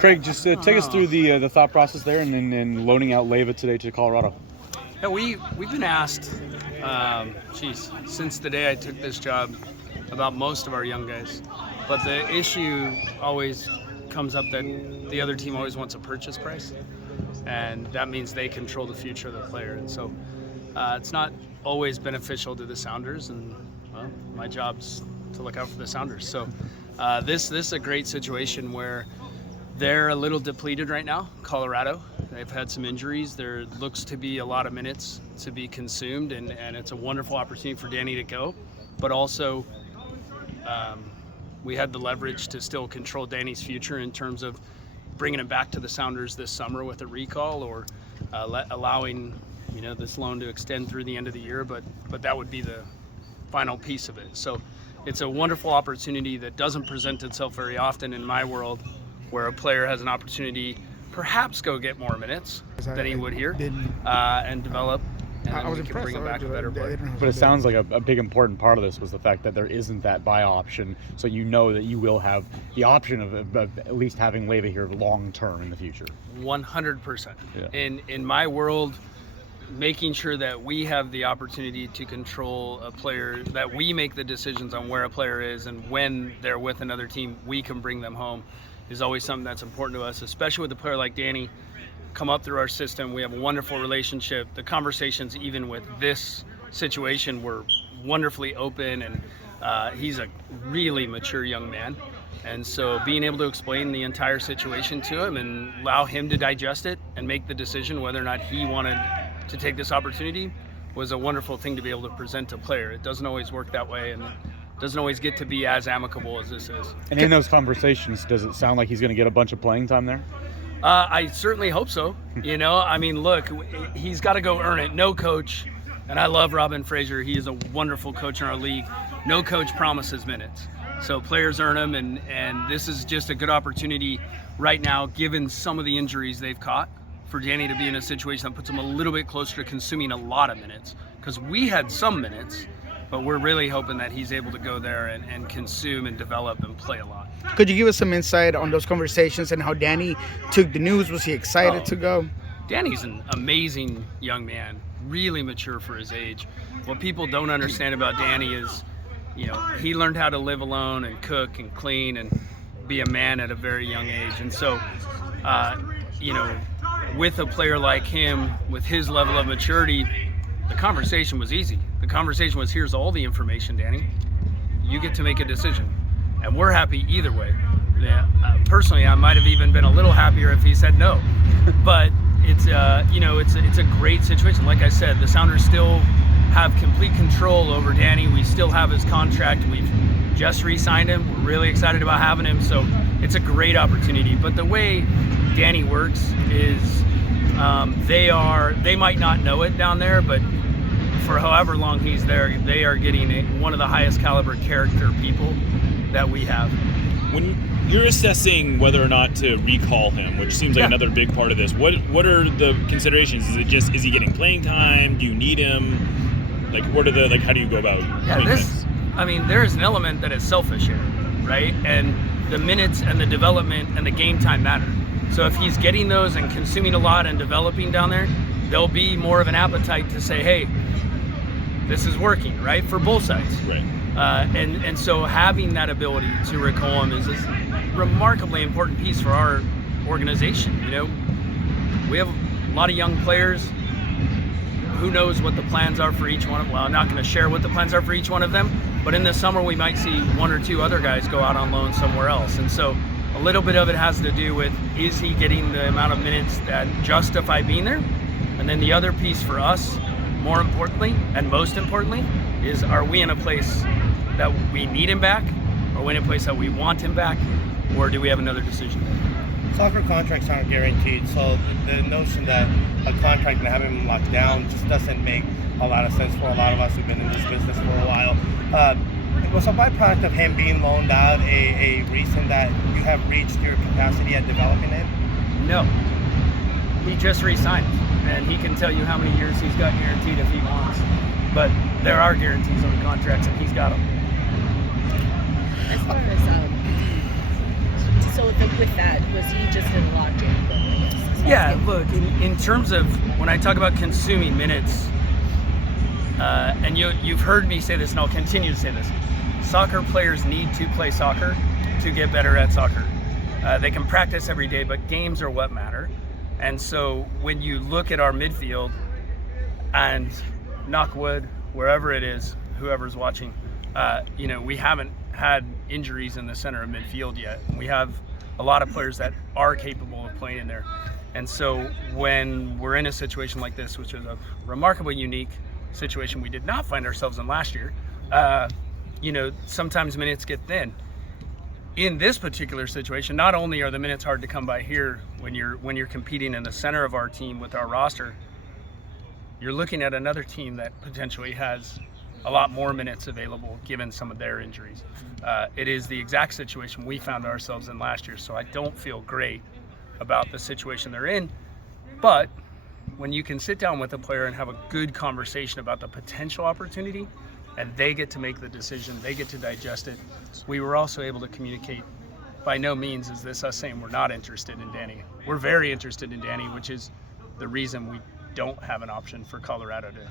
Craig, just take us through the thought process there, and then loaning out Leyva today to Colorado. Yeah, we've been asked, since the day I took this job, about most of our young guys. But the issue always comes up that the other team always wants a purchase price, and that means they control the future of the player. And so it's not always beneficial to the Sounders, and well, my job's to look out for the Sounders. So this is a great situation where they're a little depleted right now, Colorado. They've had some injuries. There looks to be a lot of minutes to be consumed, and it's a wonderful opportunity for Danny to go. But also, we had the leverage to still control Danny's future in terms of bringing him back to the Sounders this summer with a recall, or allowing this loan to extend through the end of the year. But that would be the final piece of it. So it's a wonderful opportunity that doesn't present itself very often in my world, where a player has an opportunity perhaps go get more minutes than he would here and develop, and then we can bring him back a better player. But it sounds like a big important part of this was the fact that there isn't that buy option, so you know that you will have the option of at least having Leyva here long term in the future. 100%. Yeah. In my world, making sure that we have the opportunity to control a player, that we make the decisions on where a player is, and when they're with another team, we can bring them home, is always something that's important to us, especially with a player like Danny. Come up through our system, we have a wonderful relationship. The conversations, even with this situation, were wonderfully open, and he's a really mature young man. And so being able to explain the entire situation to him and allow him to digest it and make the decision whether or not he wanted to take this opportunity was a wonderful thing to be able to present to a player. It doesn't always work that way, and doesn't always get to be as amicable as this is. And in those conversations, does it sound like he's going to get a bunch of playing time there? I certainly hope so. I mean, look, he's got to go earn it. No coach, and I love Robin Fraser. He is a wonderful coach in our league. No coach promises minutes. So players earn them, and this is just a good opportunity right now, given some of the injuries they've caught, for Danny to be in a situation that puts him a little bit closer to consuming a lot of minutes. Because we had some minutes, but we're really hoping that he's able to go there and consume and develop and play a lot. Could you give us some insight on those conversations and how Danny took the news? Was he excited to go? Danny's an amazing young man, really mature for his age. What people don't understand about Danny is, he learned how to live alone and cook and clean and be a man at a very young age. And so, with a player like him, with his level of maturity, the conversation was easy. The conversation was, here's all the information, Danny. You get to make a decision. And we're happy either way. Yeah, personally, I might have even been a little happier if he said no. But it's a great situation. Like I said, the Sounders still have complete control over Danny. We still have his contract. We've just re-signed him. We're really excited about having him. So it's a great opportunity. But the way Danny works is they might not know it down there, but for however long he's there, they are getting one of the highest caliber character people that we have. When you're assessing whether or not to recall him, which seems like another big part of this, what are the considerations? Is he getting playing time? Do you need him? How do you go about this? There is an element that is selfish here, right? And the minutes and the development and the game time matter. So if he's getting those and consuming a lot and developing down there, there'll be more of an appetite to say, hey, this is working, right? For both sides. Right. And so having that ability to recall him is a remarkably important piece for our organization. We have a lot of young players. Who knows what the plans are for each one of them? Well, I'm not going to share what the plans are for each one of them, but in the summer we might see one or two other guys go out on loan somewhere else. And so a little bit of it has to do with, is he getting the amount of minutes that justify being there? And then the other piece for us, more importantly and most importantly, is, are we in a place that we need him back? Are we in a place that we want him back? Or do we have another decision? Soccer contracts aren't guaranteed, so the notion that a contract and having him locked down just doesn't make a lot of sense for a lot of us who've been in this business for a while. Was a byproduct of him being loaned out a reason that you have reached your capacity at developing it? No. He just re-signed, and he can tell you how many years he's got guaranteed if he wants. But there are guarantees on the contracts, and he's got them. As far as So with that, was he just in lockdown? Yeah, look, in terms of when I talk about consuming minutes, and you've heard me say this, and I'll continue to say this, soccer players need to play soccer to get better at soccer. They can practice every day, but games are what matter. And so when you look at our midfield, and knock wood, wherever it is, whoever's watching, we haven't had injuries in the center of midfield yet. We have a lot of players that are capable of playing in there. And so when we're in a situation like this, which is a remarkably unique situation we did not find ourselves in last year, sometimes minutes get thin. In this particular situation, not only are the minutes hard to come by here when you're competing in the center of our team with our roster, you're looking at another team that potentially has a lot more minutes available given some of their injuries. It is the exact situation we found ourselves in last year, so I don't feel great about the situation they're in. But when you can sit down with a player and have a good conversation about the potential opportunity, and they get to make the decision, they get to digest it. We were also able to communicate. By no means is this us saying we're not interested in Danny. We're very interested in Danny, which is the reason we don't have an option for Colorado to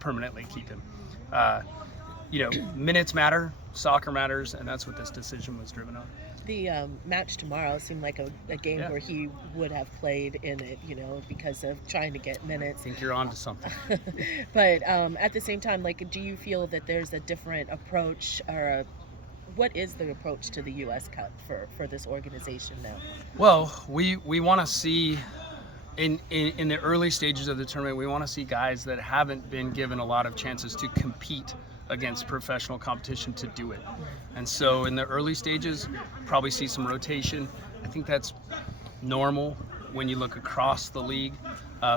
permanently keep him. Minutes matter, soccer matters, and that's what this decision was driven on. The match tomorrow seemed like a game where he would have played in it, because of trying to get minutes. I think you're on to something. But at the same time, do you feel that there's a different approach, or what is the approach to the U.S. Cup for this organization now? Well, we want to see, in the early stages of the tournament, we want to see guys that haven't been given a lot of chances to compete against professional competition to do it. And so in the early stages, probably see some rotation. I think that's normal when you look across the league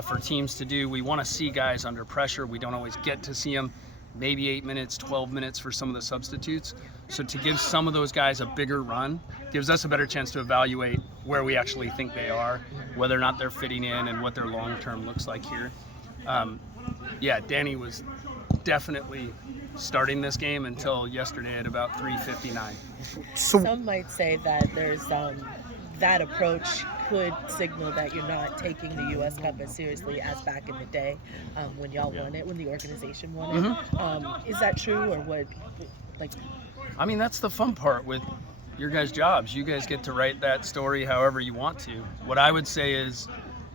for teams to do. We want to see guys under pressure. We don't always get to see them. Maybe 8 minutes, 12 minutes for some of the substitutes. So to give some of those guys a bigger run gives us a better chance to evaluate where we actually think they are, whether or not they're fitting in, and what their long-term looks like here. Danny was definitely starting this game until yesterday at about 3:59. Some might say that there's that approach could signal that you're not taking the U.S. Cup as seriously as back in the day when y'all won it, when the organization won it. Is that true, or what? I mean, that's the fun part with your guys' jobs. You guys get to write that story however you want to. What I would say is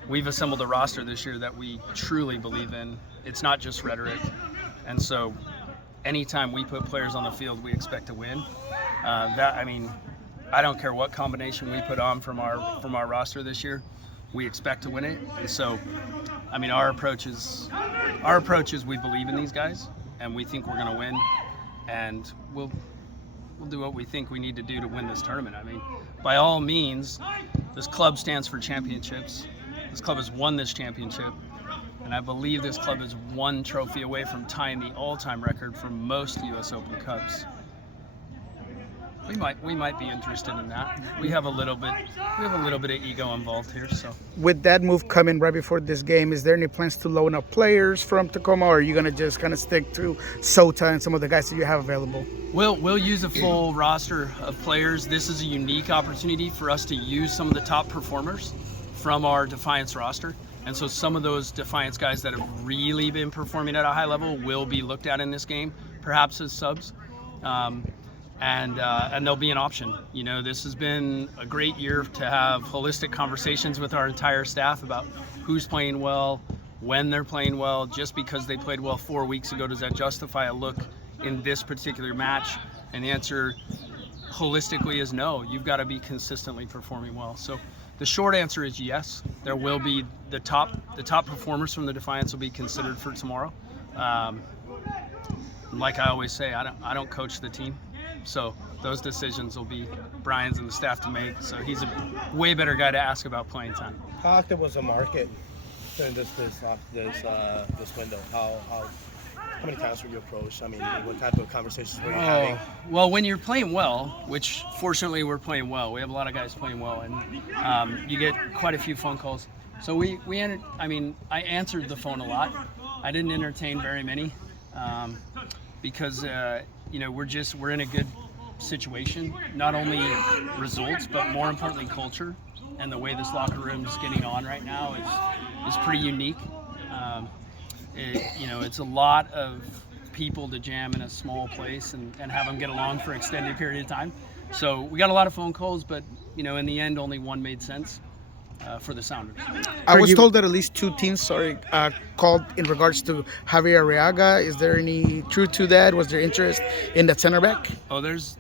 we've assembled a roster this year that we truly believe in. It's not just rhetoric. And so anytime we put players on the field, we expect to win. I don't care what combination we put on from our roster this year, we expect to win it. And so, our approach is we believe in these guys, and we think we're going to win, and we'll do what we think we need to do to win this tournament. By all means, this club stands for championships. This club has won this championship. And I believe this club is one trophy away from tying the all-time record for most U.S. Open Cups. We might be interested in that. We have a little bit of ego involved here. So with that move coming right before this game, is there any plans to loan up players from Tacoma, or are you gonna just kind of stick to Sota and some of the guys that you have available? We'll use a full roster of players. This is a unique opportunity for us to use some of the top performers from our Defiance roster. And so some of those Defiance guys that have really been performing at a high level will be looked at in this game, perhaps as subs, and they'll be an option. This has been a great year to have holistic conversations with our entire staff about who's playing well, when they're playing well. Just because they played well 4 weeks ago, does that justify a look in this particular match? And the answer holistically is no. You've got to be consistently performing well. So the short answer is yes. There will be the top performers from the Defiance will be considered for tomorrow. Like I always say, I don't coach the team, so those decisions will be Brian's and the staff to make. So he's a way better guy to ask about playing time. How active was the market during this window? How many times were you approached? What type of conversations were you having? Well, when you're playing well, which fortunately we're playing well, we have a lot of guys playing well, and you get quite a few phone calls. So I answered the phone a lot. I didn't entertain very many because we're in a situation, not only results, but more importantly, culture. And the way this locker room is getting on right now is pretty unique. It's a lot of people to jam in a small place and have them get along for an extended period of time. So we got a lot of phone calls, but in the end, only one made sense for the Sounders. I was told that at least 2 teams, called in regards to Javier Arriaga. Is there any truth to that? Was there interest in that center back? Oh, there's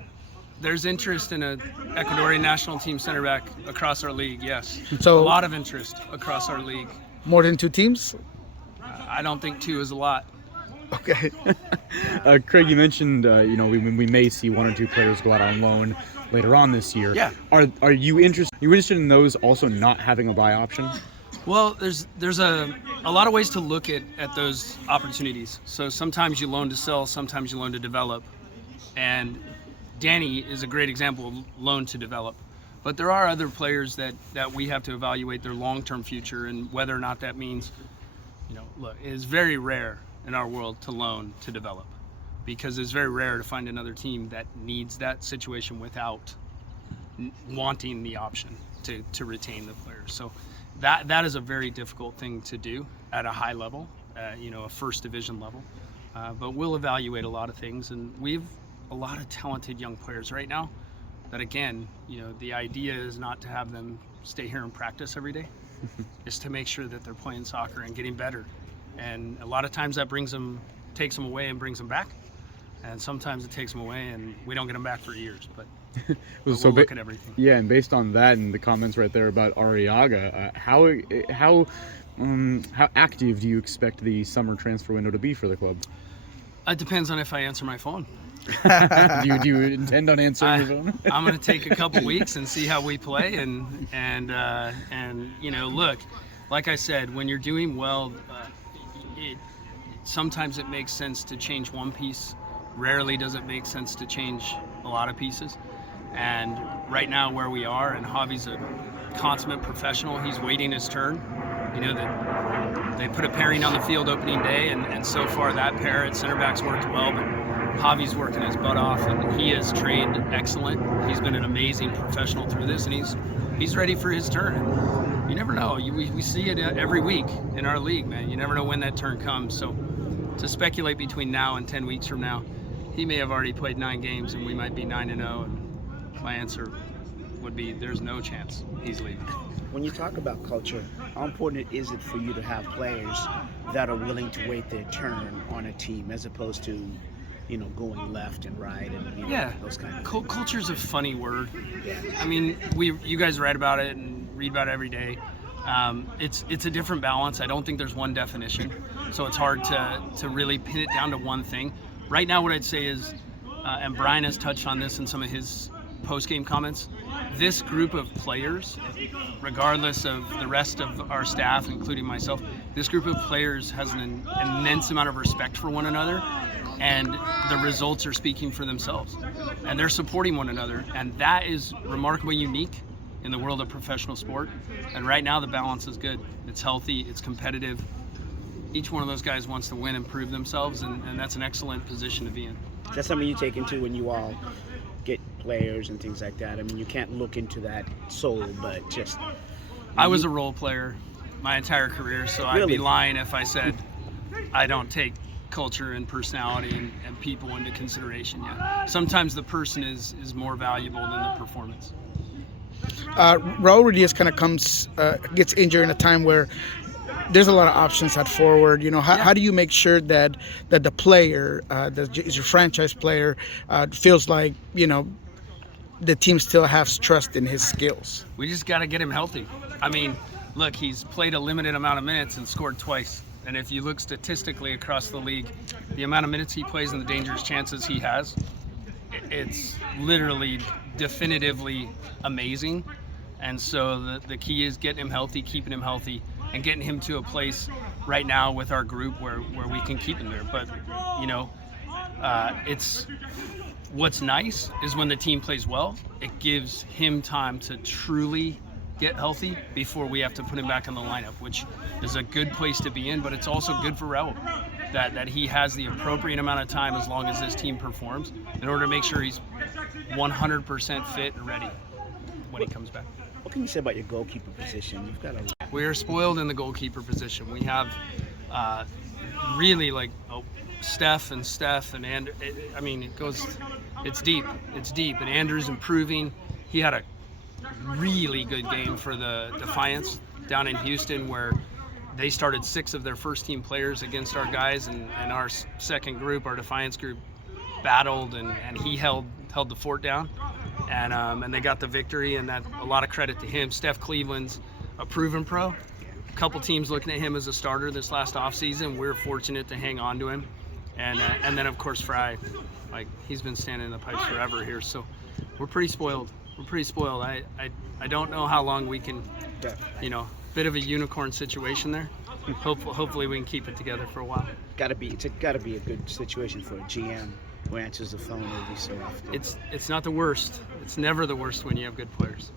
interest in a Ecuadorian national team center back across our league. Yes, So a lot of interest across our league. more than 2 teams? I don't think 2 is a lot. Okay. Craig, you mentioned we may see 1 or 2 players go out on loan later on this year. Yeah. Are you interested? You interested in those also not having a buy option? Well, there's a lot of ways to look at those opportunities. So sometimes you loan to sell, sometimes you loan to develop, and Danny is a great example of loan to develop. But there are other players that we have to evaluate their long-term future and whether or not that means, look, it is very rare in our world to loan to develop, because it's very rare to find another team that needs that situation without wanting the option to retain the players. So that is a very difficult thing to do at a high level, a first division level. But we'll evaluate a lot of things, and we've a lot of talented young players right now that, again, the idea is not to have them stay here and practice every day. Is to make sure that they're playing soccer and getting better. And a lot of times that takes them away and brings them back. And sometimes it takes them away and we don't get them back for years. But we'll look at everything. Yeah, and based on that and the comments right there about Arriaga, how active do you expect the summer transfer window to be for the club? It depends on if I answer my phone. do you intend on answering your phone? I'm going to take a couple weeks and see how we play, and look, like I said, when you're doing well, sometimes it makes sense to change one piece. Rarely does it make sense to change a lot of pieces. And right now where we are, and Javi's a consummate professional, he's waiting his turn. They put a pairing on the field opening day, and so far that pair at center back's worked well, but Javi's working his butt off, and he has trained excellent. He's been an amazing professional through this, and he's ready for his turn. And you never know. We see it every week in our league, man. You never know when that turn comes. So to speculate between now and 10 weeks from now, he may have already played 9 games, and we might be 9-0. And my answer would be there's no chance he's leaving. When you talk about culture, how important is it for you to have players that are willing to wait their turn on a team as opposed to going left and right and those kind of things? Culture's a funny word. Yeah. I mean, you guys write about it and read about it every day. It's a different balance. I don't think there's one definition, so it's hard to really pin it down to one thing. Right now, what I'd say is, and Brian has touched on this in some of his post-game comments, this group of players, regardless of the rest of our staff, including myself, this group of players has an immense amount of respect for one another, and the results are speaking for themselves, and they're supporting one another, and that is remarkably unique in the world of professional sport. And right now the balance is good. It's healthy, it's competitive. Each one of those guys wants to win and prove themselves, and that's an excellent position to be in. Is that something you take into when you all get players and things like that? I mean, you can't look into that soul, but just... I was a role player my entire career, so I'd be lying if I said I don't take culture and personality and people into consideration. Yeah, sometimes the person is more valuable than the performance. Raul Ruiz kind of gets injured in a time where there's a lot of options at forward. How do you make sure that the player, that is your franchise player, feels like the team still has trust in his skills? We just got to get him healthy. I mean, look, he's played a limited amount of minutes and scored twice. And if you look statistically across the league, the amount of minutes he plays and the dangerous chances he has, it's literally definitively amazing. And so the key is getting him healthy, keeping him healthy, and getting him to a place right now with our group where we can keep him there. But, it's what's nice is when the team plays well, it gives him time to truly get healthy before we have to put him back in the lineup, which is a good place to be in, but it's also good for Raul that he has the appropriate amount of time as long as this team performs in order to make sure he's 100% fit and ready when he comes back. What can you say about your goalkeeper position? You've got a We are spoiled in the goalkeeper position. We have really like Steph and I mean, it's deep. It's deep. And Andrew's improving. He had a really good game for the Defiance down in Houston, where they started 6 of their first team players against our guys, and our second group, our Defiance group, battled, and he held the fort down, and they got the victory, and that a lot of credit to him. Steph Cleveland's a proven pro. A couple teams looking at him as a starter this last offseason. We're fortunate to hang on to him, and then of course Fry, like, he's been standing in the pipes forever here, so we're pretty spoiled. I don't know how long we can, bit of a unicorn situation there. Hopefully we can keep it together for a while. It's got to be a good situation for a GM who answers the phone every so often. It's not the worst. It's never the worst when you have good players.